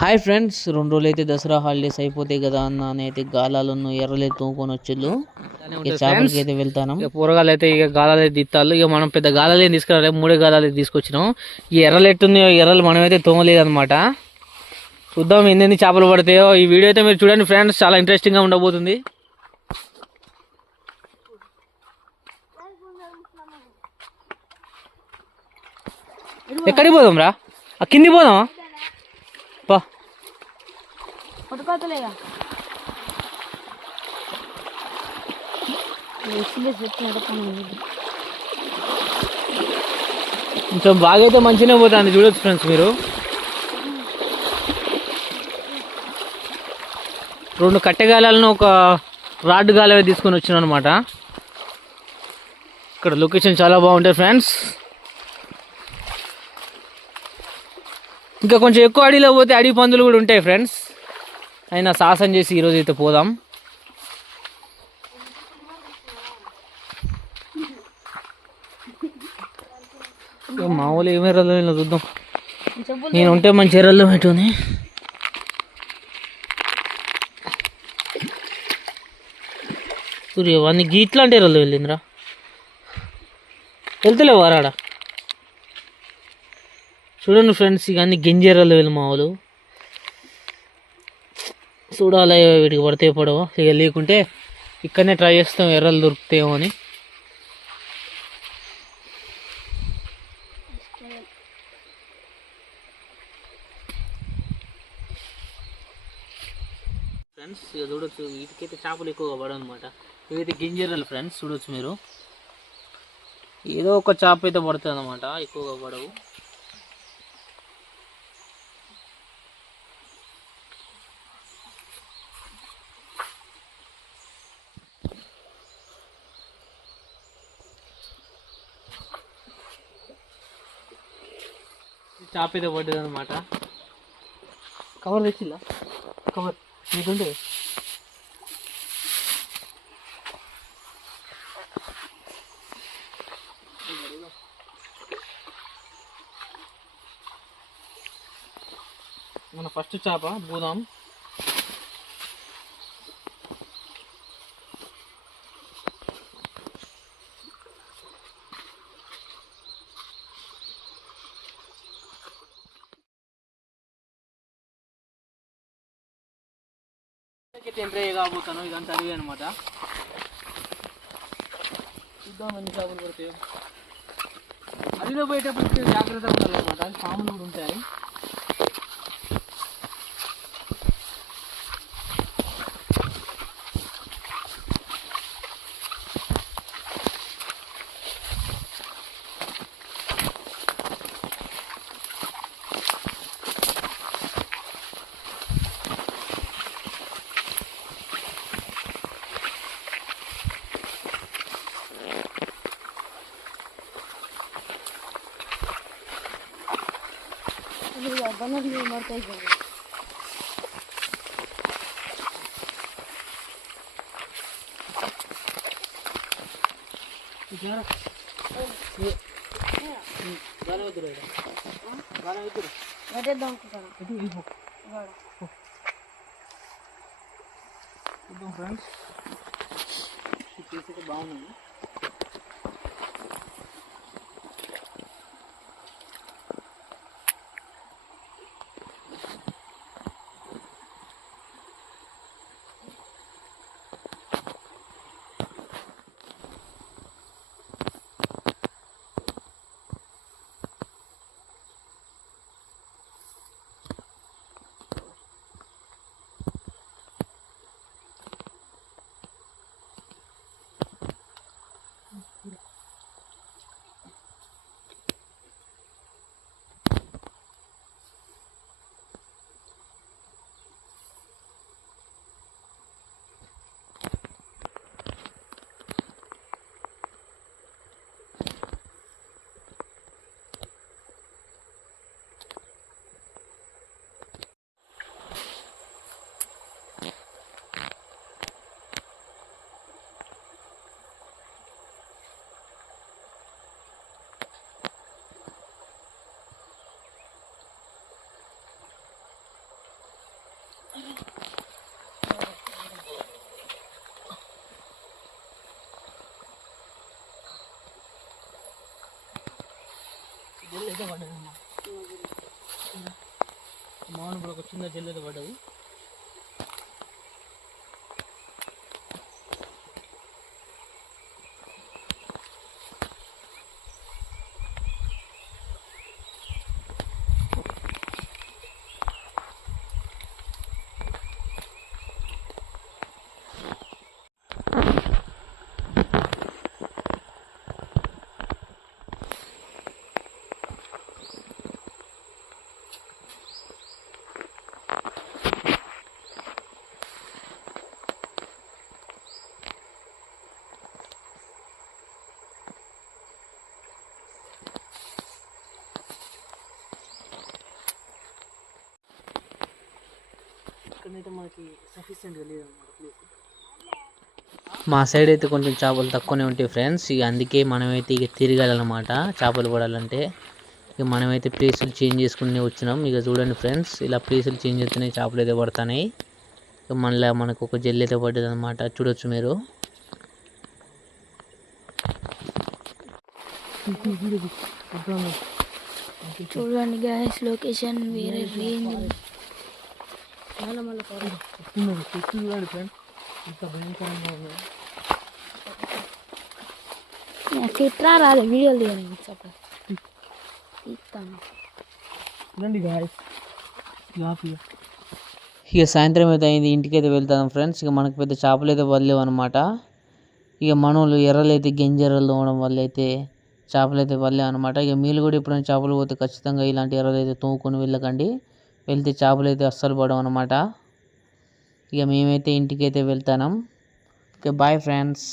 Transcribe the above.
Hi friends రెండు రోజులు అయితే దసరా హాలిడేస్ అయిపోతాయి కదా అన్న అని అయితే గాలాలను ఎర్రలే తోముకొని వచ్చిళ్ళు ఇక చేపలకి అయితే వెళ్తాను. ఇక కూరగాయలు అయితే ఇక గాలాలు అయితే దిత్తాలు ఇక మనం పెద్ద గాలాలు ఏం తీసుకురాలేదు మూడే గాలాలు తీసుకొచ్చినాం. ఈ ఎర్రలు ఎట్టుంది ఎర్రలు మనమైతే తోమలేదు అనమాట చూద్దాం ఎన్ని చేపలు పడతాయో. ఈ వీడియో అయితే మీరు చూడండి ఫ్రెండ్స్ చాలా ఇంట్రెస్టింగ్గా ఉండబోతుంది. ఎక్కడికి పోదాం రా కింది పోదామా? పట్టుకోతలేగా కొంచెం బాగా అయితే మంచిగానే పోతుంది చూడొచ్చు ఫ్రెండ్స్ మీరు. రెండు కట్టెగాలను ఒక రాడ్ గాలి తీసుకొని వచ్చిన అనమాట ఇక్కడ లొకేషన్ చాలా బాగుంటాయి ఫ్రెండ్స్. ఇంకా కొంచెం ఎక్కువ అడవిలో పోతే అడవి పందులు కూడా ఉంటాయి ఫ్రెండ్స్. అయినా సాహసం చేసి ఈరోజు అయితే పోదాం. మామూలు ఏమి ఎర్రలు చూద్దాం. నేను ఉంటే మంచి ఎర్రలో పెట్టుకుని. సూర్య వాడిని గీట్లాంటి ఎర్రలు వెళ్ళిందిరా. వెళ్తలేవు వారాడ. చూడండి ఫ్రెండ్స్ ఇక అన్ని గింజ ఎర్రలో వెళ్ళి మామూలు. చూడాలి వీటికి పడితే పడవ ఇక లేకుంటే ఇక్కడనే ట్రై చేస్తాం ఎర్రలు దొరుకుతాయేమో అని. ఫ్రెండ్స్ ఇక చూడొచ్చు వీటికైతే చేపలు ఎక్కువగా పడనమాట ఇవైతే గింజర్రలు ఫ్రెండ్స్ చూడొచ్చు మీరు. ఏదో ఒక చేప అయితే పడుతుంది అనమాట ఎక్కువగా పడవు. చేప అయితే పడ్డది అనమాట కవర్ తెచ్చిల్లా కవర్. మీకుంటే మన ఫస్ట్ చేప బూదాం. ఎంట్రీ కాబోతాను ఇదంతా అడిగి అనమాట. చూద్దాం ఎన్ని చేపలు పడతాయో. అడిలో పోయేటప్పుడు జాగ్రత్తగా ఉండాలన్నమాట పాములు కూడా ఉంటాయి. banana e mortadela. Jara. Ye. Gana vidura. Gana vidura. Gade dam kudana. Idu ibu. Gada. Idu friends. She takes it down. Friends అయితే బాగున్నాయి మామూలు ఇప్పుడు ఒక చిన్న జల్లు అయితే పడ్డది ఇక్కడైతే మనకి సఫిషియెంట్గా లేదన్నమాట ప్లేస్ మా సైడ్ అయితే కొంచెం చేపలు తక్కువనే ఉంటాయి ఫ్రెండ్స్ ఇక అందుకే మనమైతే ఇక తిరగాలన్నమాట. చేపలు పడాలంటే ఇక మనమైతే ప్లేసులు చేంజ్ చేసుకుని వచ్చినాం. ఇక చూడండి ఫ్రెండ్స్ ఇలా ప్లేసులు చేంజ్ చేస్తేనే చేపలు అయితే పడుతున్నాయి. ఇక మళ్ళీ మనకు ఒక జల్లి అయితే పడ్డది అనమాట చూడొచ్చు మీరు. చూడండి. గ్యాస్ లొకేషన్ వేరే రేంజ్ చెప్తున్నారు చెట్టు చూడండి ఫ్రెండ్. ఇంత భయంకరంగా ఉంది రాదు వీడియోలు తీయాలి చెప్పండి తీస్తాను. చూడండి గాయస్ ఇక సాయంత్రం అయితే అయింది ఇంటికి అయితే వెళ్తాం ఫ్రెండ్స్. ఇక మనకు పెద్ద చేపలు అయితే పడలేవు అనమాట ఇక మనోళ్ళు ఎర్రలు అయితే గింజెర్రలు తోమడం వల్ల అయితే చేపలు అయితే పడలేవు అనమాట ఇక మీరు కూడా ఎప్పుడైనా చేపలు పోతే ఖచ్చితంగా ఇలాంటి ఎర్రలు అయితే తోముకొని వెళ్ళకండి. వెళ్తే చేపలు అయితే అస్సలు పడవు అనమాట ఇక మేమైతే ఇంటికి అయితే వెళ్తాం ఓకే బాయ్ ఫ్రెండ్స్